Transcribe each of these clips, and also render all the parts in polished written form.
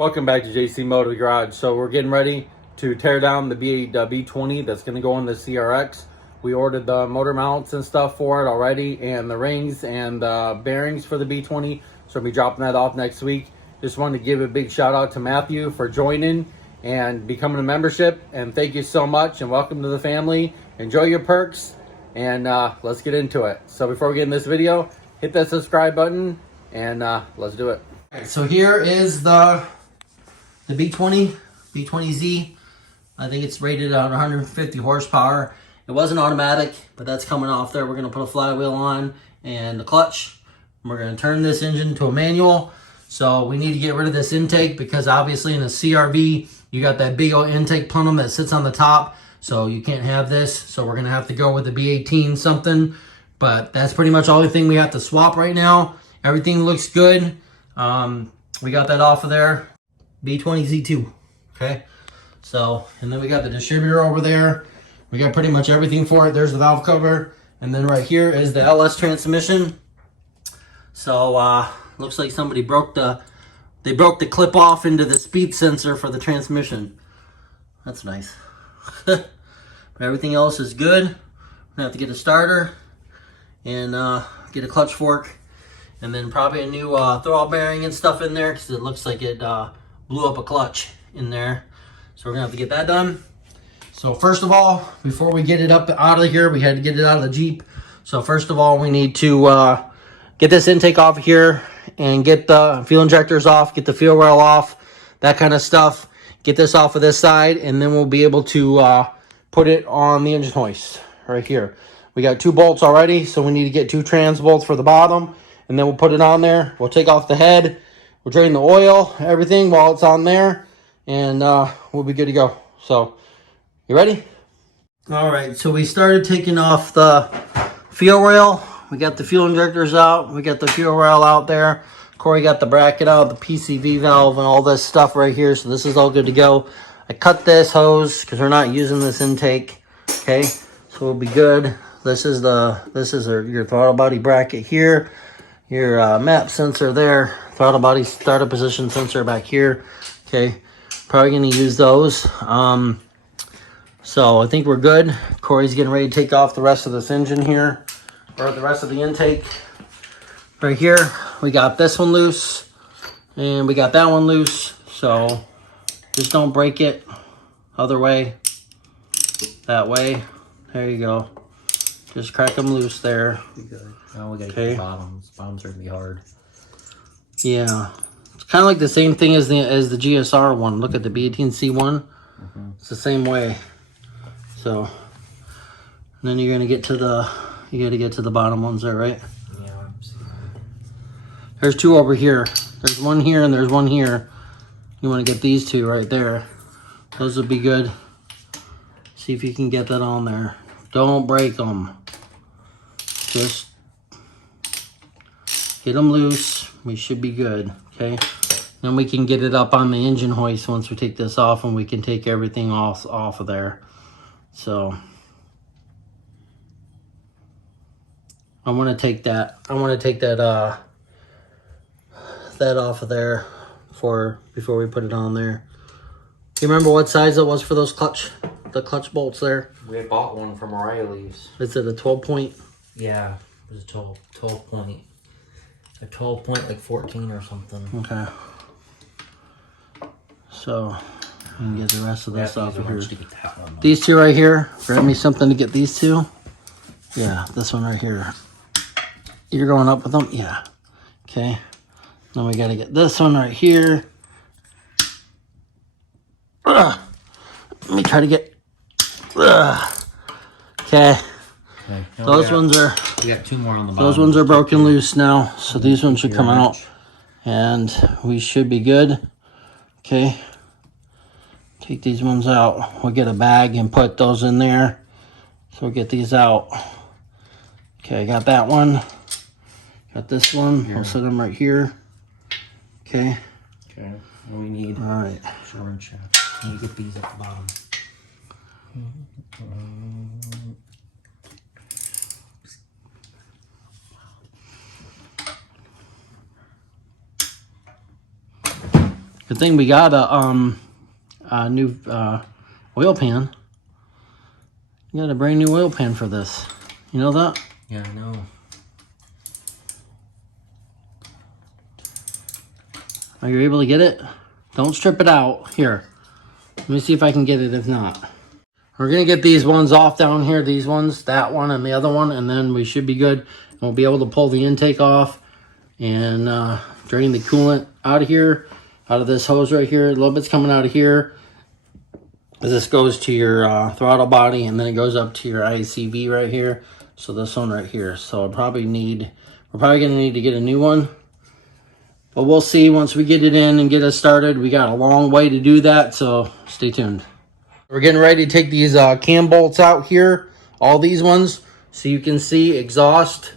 Welcome back to JC Motor Garage. So we're getting ready to tear down the B20 that's going to go on the CRX. We ordered the motor mounts and stuff for it already, and the rings and the bearings for the B20. So we'll be dropping that off next week. Just wanted to give a big shout out to Matthew for joining and becoming a membership. And thank you so much and welcome to the family. Enjoy your perks and let's get into it. So before we get in this video, hit that subscribe button and let's do it. All right, so here is the B20, B20Z. I think it's rated at 150 horsepower. It wasn't automatic, but that's coming off there. We're going to put a flywheel on and the clutch. We're going to turn this engine to a manual. So we need to get rid of this intake because obviously in a CRV, you got that big old intake plenum that sits on the top. So you can't have this. So we're going to have to go with the B18 something. But that's pretty much the only thing we have to swap right now. Everything looks good. We got that off of there. B20Z2, okay? So, and then we got the distributor over there. We got pretty much everything for it. There's the valve cover. And then right here is the LS transmission. So, looks like somebody broke the clip off into the speed sensor for the transmission. That's nice. But everything else is good. We're gonna have to get a starter and get a clutch fork. And then probably a new throttle bearing and stuff in there because it looks like it blew up a clutch in there. So we're gonna have to get that done. So first of all, before we get it up out of here, we had to get it out of the Jeep. So first of all, we need to get this intake off of here and get the fuel injectors off, get the fuel rail off, that kind of stuff. Get this off of this side, and then we'll be able to put it on the engine hoist right here. We got 2 bolts already, so we need to get 2 trans bolts for the bottom, and then we'll put it on there. We'll take off the head. We'll drain the oil, everything while it's on there, and we'll be good to go. So, you ready? All right, so we started taking off the fuel rail. We got the fuel injectors out. We got the fuel rail out there. Corey got the bracket out, the PCV valve, and all this stuff right here. So this is all good to go. I cut this hose because we're not using this intake. Okay, so we'll be good. This is your throttle body bracket here. Your map sensor there, throttle body startup position sensor back here. Okay, probably gonna use those. So I think we're good. Corey's getting ready to take off the rest of this engine here, or the rest of the intake. Right here, we got this one loose, and we got that one loose. So just don't break it. Other way, that way. There you go. Just crack them loose there. Oh, we gotta get the bottoms. Bottoms are gonna be hard. Yeah, it's kind of like the same thing as the GSR one. Look at the B18C one. It's the same way. So, and then you're gonna get to the bottom ones there, right? Yeah. There's 2 over here. There's one here and there's one here. You want to get these 2 right there. Those will be good. See if you can get that on there. Don't break them. Just get them loose. We should be good, okay? Then we can get it up on the engine hoist once we take this off, and we can take everything off of there. So I want to take that that off of there before we put it on there. Do you remember what size it was for those clutch bolts there? We had bought one from O'Reilly's. Is it a 12 point? Yeah, it was a 12 point. A 12 point, like 14 or something. Okay. So, I can get the rest of this off of here. These 2 right here. Grab me something to get these 2. Yeah, this one right here. You're going up with them? Yeah. Okay. Then we got to get this one right here. Let me try to get... Okay. Those ones are... We got 2 more on the bottom. Those ones are broken loose now, so these ones should come out. And we should be good. Okay. Take these ones out. We'll get a bag and put those in there. So we'll get these out. Okay, I got that one. Got this one. We'll set them right here. Okay. Okay. What we need. All right. Short shaft. And you get these at the bottom. Good thing we got a new oil pan. You got a brand new oil pan for this. You know that? Yeah, I know. Are you able to get it? Don't strip it out. Here. Let me see if I can get it if not. We're going to get these ones off down here. These ones, that one and the other one. And then we should be good. We'll be able to pull the intake off and drain the coolant out of here. Out of this hose right here. A little bit's coming out of here. This goes to your throttle body. And then it goes up to your ICV right here. So this one right here. So we're probably going to need to get a new one. But we'll see once we get it in and get it started. We got a long way to do that, so stay tuned. We're getting ready to take these cam bolts out here, all these ones. So you can see exhaust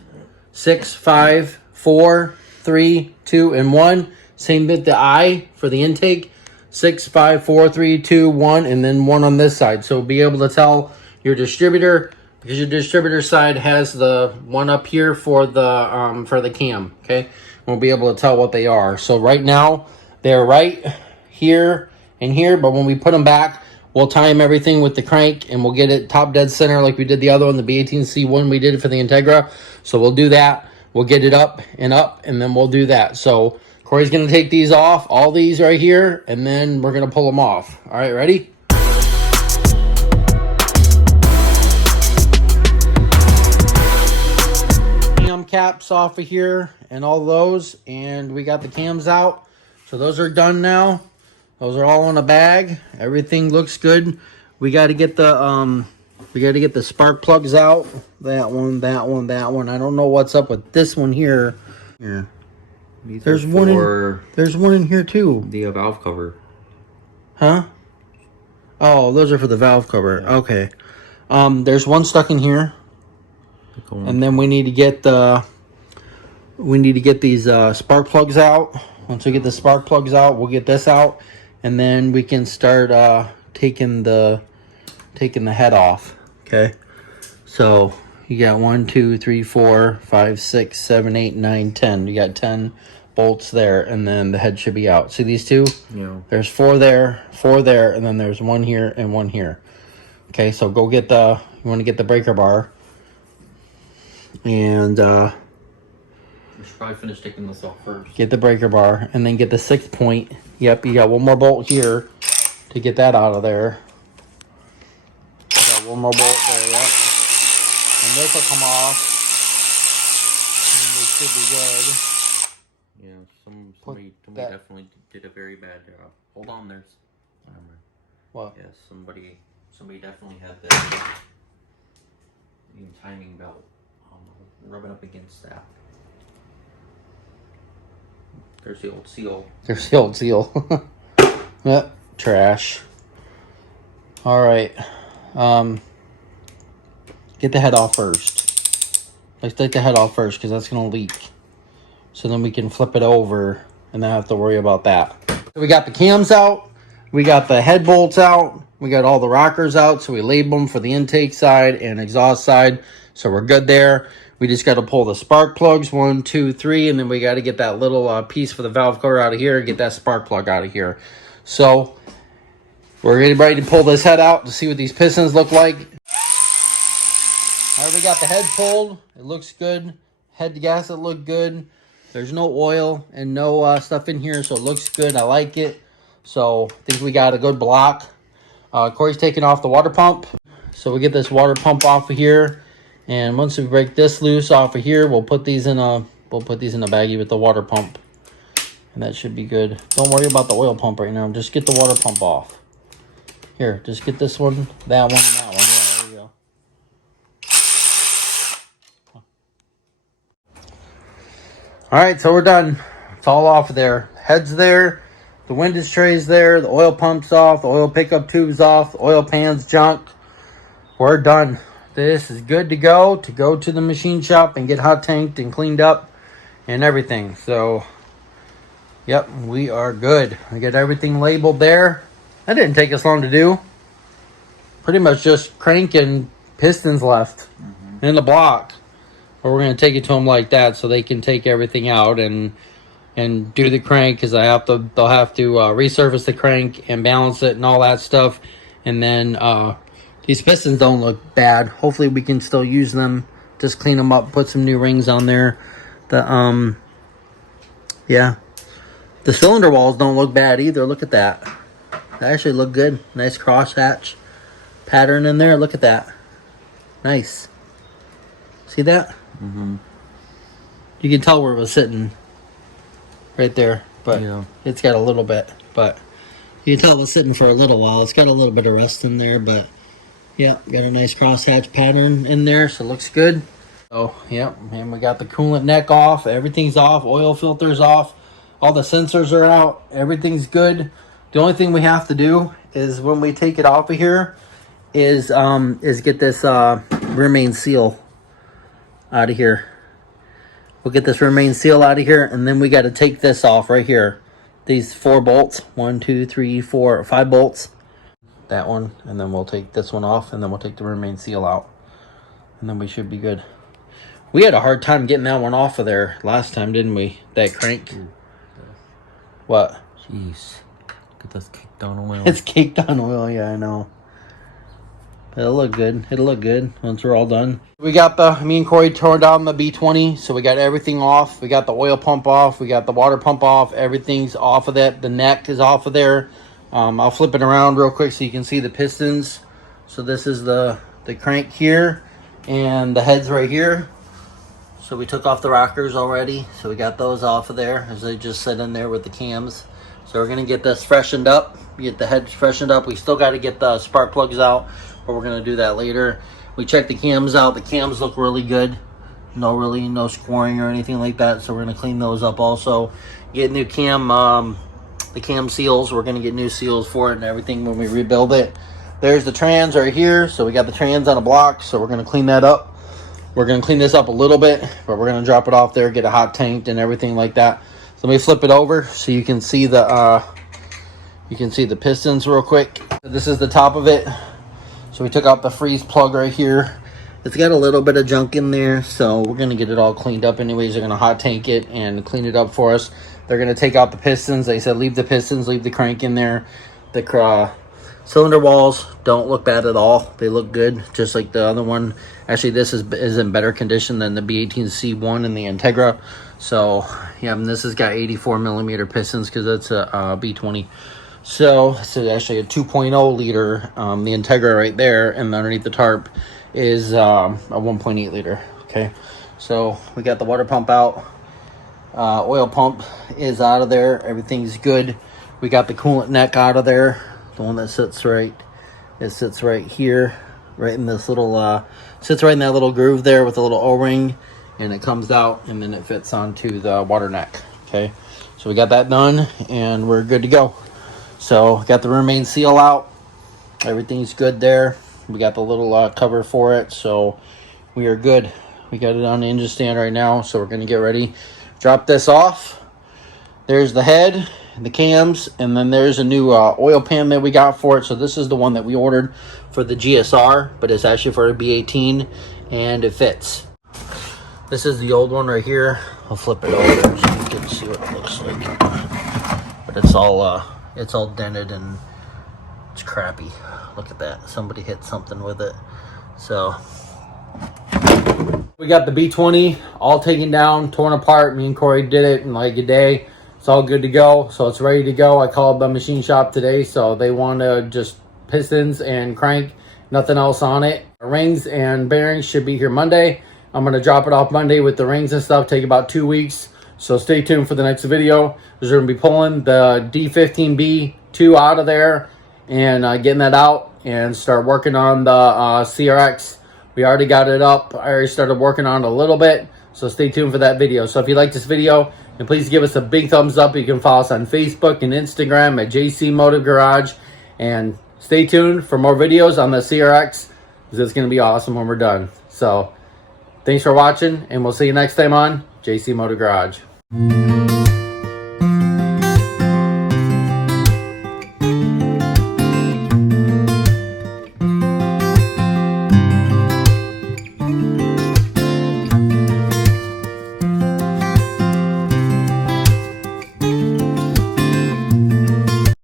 6, 5, 4, 3, 2, and 1. Same bit the I for the intake. 6, 5, 4, 3, 2, 1, and then 1 on this side. So be able to tell your distributor, because your distributor side has the one up here for the cam, okay? We'll be able to tell what they are. So right now, they're right here and here, but when we put them back, we'll time everything with the crank and we'll get it top dead center like we did the other one, the B18C1 we did it for the Integra. So we'll do that. We'll get it up, and then we'll do that. So Corey's going to take these off, all these right here, and then we're going to pull them off. All right, ready? Caps off of here and all those, and we got the cams out, so those are done now. Those are all in a bag. Everything looks good. We got to get the spark plugs out. That one, that one, that one. I don't know what's up with this one here. Yeah, there's one in here too. The valve cover. Huh? Oh, those are for the valve cover. Yeah. Okay. There's one stuck in here. And then we need to get these spark plugs out. Once we get the spark plugs out, we'll get this out, and then we can start taking the head off. Okay. So you got 1, 2, 3, 4, 5, 6, 7, 8, 9, 10. You got 10 bolts there, and then the head should be out. See these two? Yeah. There's 4 there, 4 there, and then there's 1 here and 1 here. Okay. So go get you want to get the breaker bar. And we should probably finish taking this off first. Get the breaker bar and then get the 6 point. Yep, you got one more bolt here to get that out of there. You got one more bolt there, yep. And this will come off. And we should be good. Yeah, somebody definitely did a very bad job. Hold on, there's what? Yeah, somebody definitely had the timing belt rubbing up against that. There's the old seal. There's the old seal. Yep, trash. All right. Get the head off first. Let's take the head off first because that's going to leak. So then we can flip it over and not have to worry about that. So we got the cams out. We got the head bolts out. We got all the rockers out. So we label them for the intake side and exhaust side. So we're good there. We just got to pull the spark plugs, 1, 2, 3, and then we got to get that little piece for the valve cover out of here and get that spark plug out of here. So we're getting ready to pull this head out to see what these pistons look like. All right, we got the head pulled. It looks good. Head gasket looked good. There's no oil and no stuff in here, so it looks good. I like it. So I think we got a good block. Corey's taking off the water pump. So we get this water pump off of here. And once we break this loose off of here, we'll put these in a baggie with the water pump. And that should be good. Don't worry about the oil pump right now. Just get the water pump off. Here, just get this one, that one, and that one. Yeah, there you go. Alright, so we're done. It's all off of there. Head's there. The windage tray's there. The oil pump's off. The oil pickup tube's off. The oil pan's junk. We're done. This is good to go to the machine shop and get hot tanked and cleaned up and everything. So, yep, we are good. I got everything labeled there. That didn't take us long to do. Pretty much just crank and pistons left in the block. But we're going to take it to them like that so they can take everything out and and do the crank, because they'll have to resurface the crank and balance it and all that stuff. And then these pistons don't look bad. Hopefully we can still use them. Just clean them up, put some new rings on there. Yeah, the cylinder walls don't look bad either. Look at that. They actually look good. Nice crosshatch pattern in there. Look at that. Nice. See that? Mm-hmm. You can tell where it was sitting right there, but yeah, it's got a little bit. But you can tell it was sitting for a little while. It's got a little bit of rust in there, but yeah, got a nice crosshatch pattern in there, so it looks good. Oh, yep, and we got the coolant neck off. Everything's off. Oil filter's off. All the sensors are out. Everything's good. The only thing we have to do is when we take it off of here is get this rear main seal out of here. We'll get this rear main seal out of here, and then we got to take this off right here. These 4 bolts, 1, 2, 3, 4, 5 bolts. That one, and then we'll take this one off, and then we'll take the rear main seal out, and then we should be good. We had a hard time getting that one off of there last time, didn't we? That crank. What? Jeez, look at this caked on oil. It's caked on oil, yeah, I know. It'll look good. It'll look good once we're all done. We got me and Corey tore down the B20, so we got everything off. We got the oil pump off. We got the water pump off. Everything's off of that. The neck is off of there. I'll flip it around real quick so you can see the pistons. So this is the crank here, and the head's right here. So we took off the rockers already. So we got those off of there as they just sit in there with the cams. So we're gonna get this freshened up, get the head freshened up. We still got to get the spark plugs out, but we're gonna do that later. We checked the cams out. The cams look really good. No scoring or anything like that. So we're gonna clean those up also. Get new cam, the cam seals. We're gonna get new seals for it and everything when we rebuild it. There's the trans right here. So we got the trans on a block. So we're gonna clean that up. We're gonna clean this up a little bit, but we're gonna drop it off there, get it hot tanked and everything like that. So let me flip it over so you can see the pistons real quick. This is the top of it. So we took out the freeze plug right here. It's got a little bit of junk in there, so we're gonna get it all cleaned up anyways. They're gonna hot tank it and clean it up for us. They're gonna take out the pistons. They said leave the pistons, leave the crank in there. The cylinder walls don't look bad at all. They look good, just like the other one. Actually, this is in better condition than the B18C1 and the Integra. So yeah, and this has got 84 millimeter pistons because it's a B20. So it's actually a 2.0 liter. The Integra right there, and underneath the tarp is a 1.8 liter. Okay, so we got the water pump out. Oil pump is out of there. Everything's good. We got the coolant neck out of there. The one that sits right here, right in this little sits right in that little groove there with a little O-ring, and it comes out and then it fits onto the water neck. Okay, so we got that done and we're good to go. So got the rear main seal out. Everything's good there. We got the little cover for it, so we are good. We got it on the engine stand right now, so we're gonna get ready. Drop this off. There's the head, the cams, and then there's a new oil pan that we got for it. So this is the one that we ordered for the GSR, but it's actually for a B18, and it fits. This is the old one right here. I'll flip it over so you can see what it looks like. But it's all dented and it's crappy. Look at that. Somebody hit something with it. So we got the B20 all taken down, torn apart. Me and Corey did it in like a day. It's all good to go, so it's ready to go. I called the machine shop today, so they want to just pistons and crank, nothing else on it. Rings and bearings should be here Monday. I'm going to drop it off Monday with the rings and stuff. Take about 2 weeks, so stay tuned for the next video. We're going to be pulling the D15B2 out of there and getting that out and start working on the CRX. We already got it up. I already started working on it a little bit, so stay tuned for that video. So if you like this video, and please give us a big thumbs up. You can follow us on Facebook and Instagram at JC Motor Garage. And stay tuned for more videos on the CRX, because it's going to be awesome when we're done. So thanks for watching, and we'll see you next time on JC Motor Garage.